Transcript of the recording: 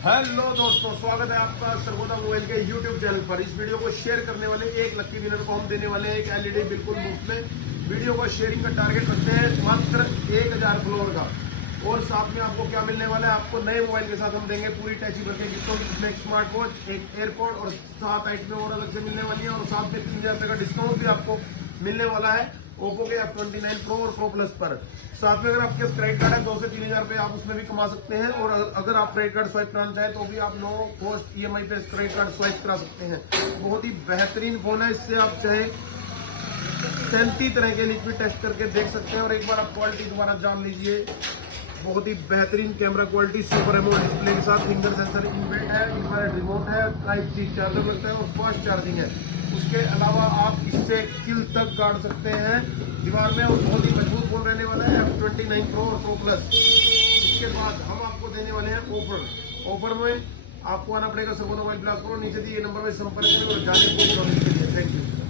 Hello दोस्तों, स्वागत है आपका सरगोदा मोबाइल के यूट्यूब चैनल पर। इस वीडियो को शेयर करने वाले एक लकी विनर को हम देने वाले हैं एक एलईडी बिल्कुल मुफ्त में। वीडियो को शेयरिंग का टारगेट रखते हैं मात्र 1000 फ्लोर का। और साथ में आपको क्या मिलने वाला है, आपको नए मोबाइल के साथ हम देंगे पूरी टैची भर के गिफ्टों की, जिसमें एक स्मार्ट वॉच, एक एयरपोर्ट और 7 आइटमें और अलग से मिलने वाली है। और साथ में 3000 रुपये का डिस्काउंट भी आपको मिलने वाला है ओप्पो के F29 प्रो और प्रो प्लस पर। साथ में अगर आपके पास क्रेडिट कार्ड है 2 से 3000 रुपये आप उसमें भी कमा सकते हैं। और अगर आप क्रेडिट कार्ड स्वाइप कराना चाहें तो भी आप नो कॉस्ट EMI पे क्रेडिट कार्ड स्वाइप करा सकते हैं। बहुत ही बेहतरीन फोन है। इससे आप चाहे 37 तरह के लिक्विड टेस्ट करके देख सकते हैं। और एक बार आप क्वालिटी दोबारा जान लीजिए। बहुत ही बेहतरीन camera quality, super AMOLED display के साथ फिंगर सेंसर इनबिल्ट है, इंफ्रारेड रिमोट है, टाइप C चार्जर लगता है और फास्ट चार्जिंग है। उसके अलावा आप इससे किल तक गाड़ सकते हैं दीवार में। और बहुत ही मजबूत फोन रहने वाला है F29 प्रो और प्रो प्लस। इसके बाद हम आपको देने वाले हैं ऑफर में आपको आना पड़ेगा सरगोदा मोबाइल ब्लॉक पर, नीचे दिए नंबर में संपर्क करें और जाने को थैंक यू।